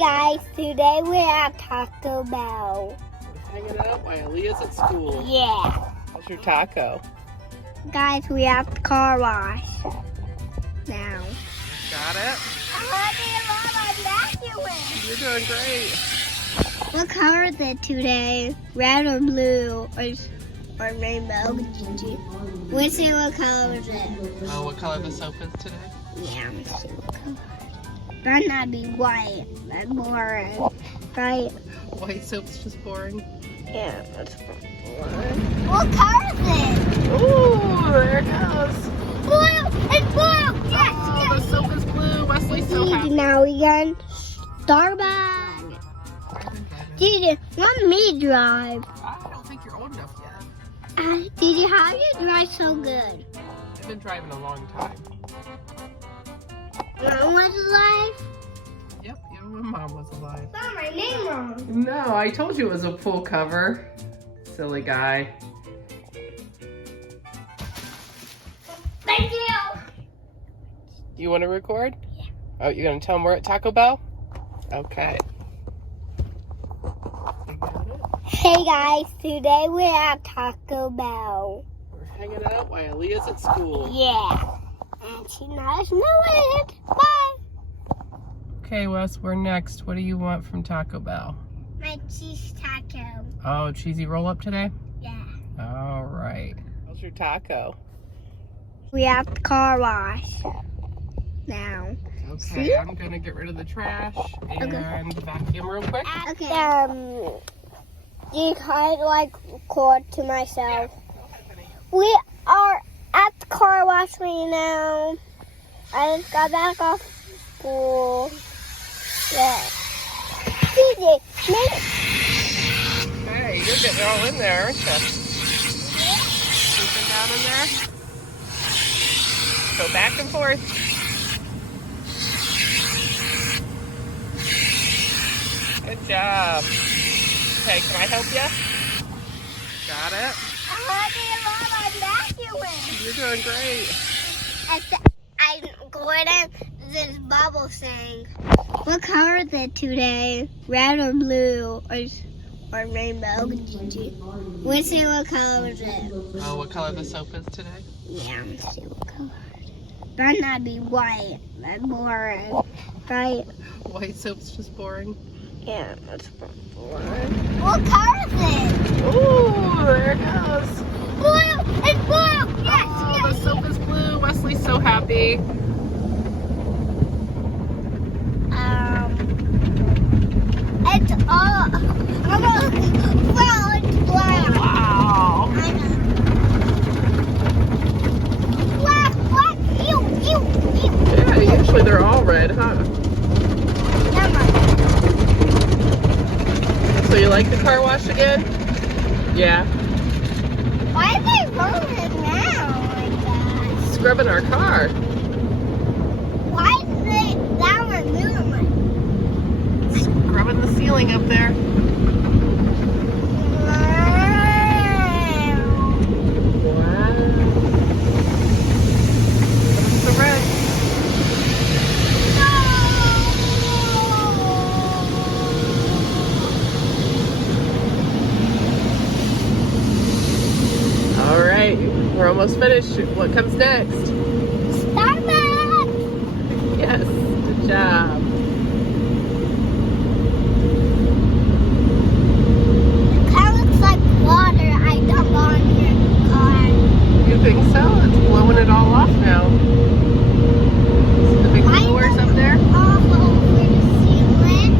guys, today we're at Taco Bell. We're hanging out while Elia's at school. Yeah. How's your taco? Guys, we're at the car wash now. Got it? You're doing great. What color is it today? Red or blue or rainbow? Let's see what color is it. Oh, what color the soap is today? Yeah, let's see what color. Better not be white. That's boring. Right? White soap's just boring. Yeah, that's boring. What color is it? Ooh, there it goes. Blue! It's blue! Yes! Oh, the soap is blue. Wesley's so happy. Now we got Starbucks. Didi, let me drive. I don't think you're old enough yet. Didi, how do you drive so good? I've been driving a long time. Mom was alive? Yep, even when Mom was alive. Not my name wrong. No, I told you it was a full cover. Silly guy. Thank you. You want to record? Yeah. Oh, you're going to tell them we're at Taco Bell? Okay. Hey guys, today we're at Taco Bell. We're hanging out while Elia's at school. Yeah. And she knows it. Bye. Okay, Wes, we're next. What do you want from Taco Bell? My cheese taco. Oh, cheesy roll-up today? Yeah. All right. How's your taco? We're at the car wash now. Okay, See? I'm going to get rid of the trash and vacuum real quick. Okay. You kind of like record to myself. We are at the car wash right now. I just got back off school. Yeah. DJ, Hey, you're getting it all in there, aren't you? Keeping down in there. Go back and forth. Good job. Okay, can I help you? Got it? You're doing great. I'm going to this bubble thing. What color is it today? Red or blue or rainbow? Let's see what color is it. Oh, what color the soap is today? Yeah, let's see what color. Better not be white. That's boring. Right? White soap's just boring. Yeah, that's boring. What color is it? Ooh, there it goes. Blue! It's blue! Yes! Oh, the soap is blue. Wesley's so happy. It's all. Well, it's black. Wow. I know. Black. Ew. Yeah, usually they're all red, huh? Never mind. So you like the car wash again? Yeah. Why are they rolling now like that? Scrubbing our car. Why is it that one moving? Scrubbing the ceiling up there. Wow. That's the red. All right, we're almost finished. What comes next? Starbucks! Yes, good job. That looks like water I dump on your car. You think so? It's blowing it all off now. See the big blowers up there? All over the ceiling.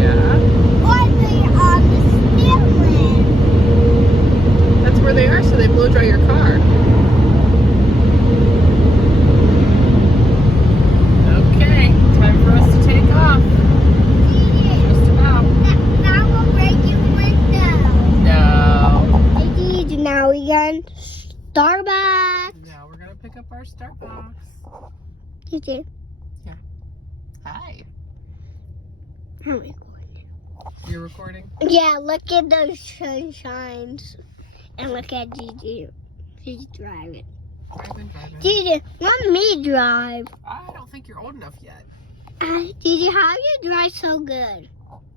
Yeah. Or they're on the ceiling. That's where they are, so they blow dry your car. Okay, time for us to take off. Just about. Now we'll break your window. No. Now we got Starbucks. Now we're gonna pick up our Starbucks. DJ, Hi. how am I going? You're recording? Yeah, look at those sunshines. And look at Gigi. She's driving. Driving. Gigi, let me drive. I don't think you're old enough yet. Gigi, how do you drive so good?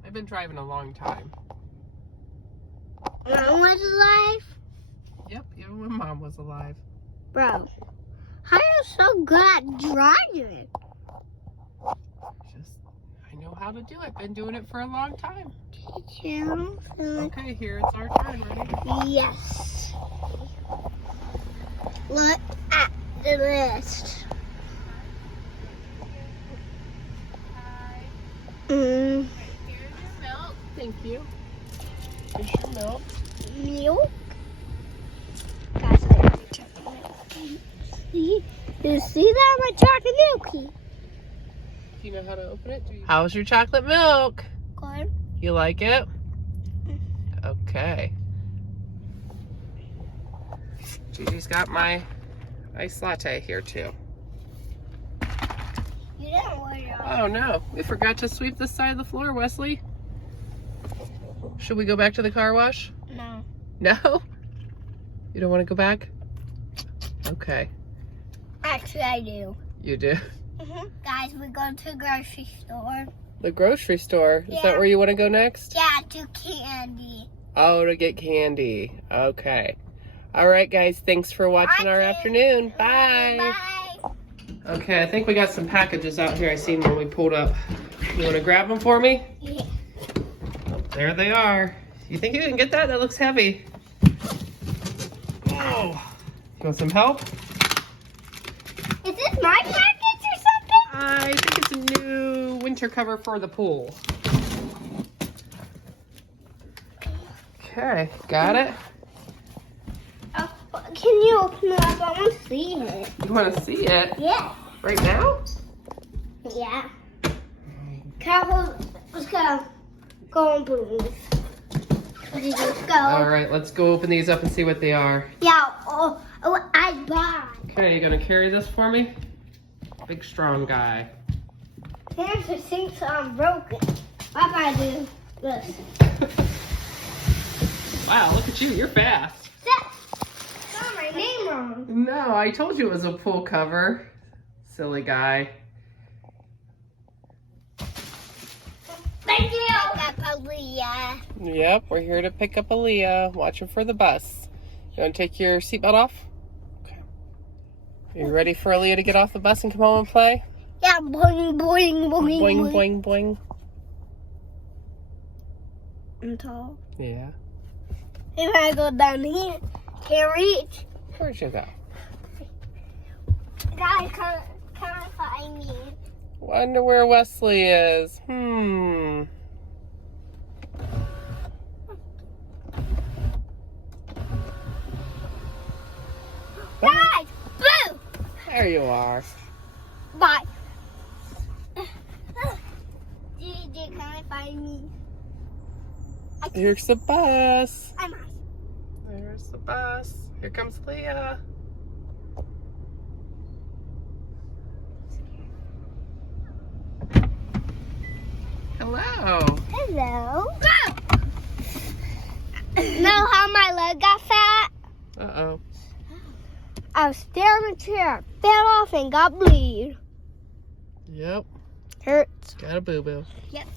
I've been driving a long time. Mom was alive? Yep, even when Mom was alive. Bro, how are you so good at driving? I know how to do it. Been doing it for a long time. You Okay, here it's our turn. Ready? Yes. Look at the list. Here's your milk. Thank you. Here's your milk. Milk. Guys, I have a chocolate milk. See? You see that? My chocolate milky. Do you know how to open it? How's your chocolate milk? Good. You like it? Okay. Gigi's got my iced latte here too. You didn't worry about Oh no, we forgot to sweep this side of the floor, Wesley. Should we go back to the car wash? No. No? You don't want to go back? Okay. Actually, I do. You do? Guys, we're going to the grocery store. The grocery store? Is Yeah. that where you want to go next? Yeah, to candy. Oh, to get candy. Okay. All right, guys. Thanks for watching our afternoon. Bye. Bye. Okay, I think we got some packages out here. I seen when we pulled up. You want to grab them for me? Yeah. Oh, there they are. You think you can get that? That looks heavy. Oh. You want some help? Is this my package or something? I think it's a new winter cover for the pool. Okay, got it? Can you open it up? I want to see it. You want to see it? Yeah. Right now? Yeah. Careful. Let's go. Go on, boom. Let's go. All right, let's go open these up and see what they are. Yeah. Oh, I bought. Okay, you gonna carry this for me? Big, strong guy. Here's the sink, so I'm broken. What I do? This. Wow, look at you, you're fast. Got my name wrong. No, I told you it was a pool cover. Silly guy. Thank you. Elia. Yep, we're here to pick up Elia. Watching for the bus. You wanna take your seatbelt off? Okay. Are you ready for Elia to get off the bus and come home and play? Yeah, boing, boing, boing, Boing, boing, boing. I'm tall. Yeah. If I go down here, can't reach. Where'd you go? Guys, can't find me. Wonder where Wesley is. Guys, boo! There you are. Bye. Gigi, can't find me. Here's the bus. I'm out. There's the bus. Here comes Leah. Hello. Hello. Go! Know how my leg got fat? Uh-oh. I was staring at the chair, fell off and got bleed. Yep. Hurts. Got a boo-boo. Yep.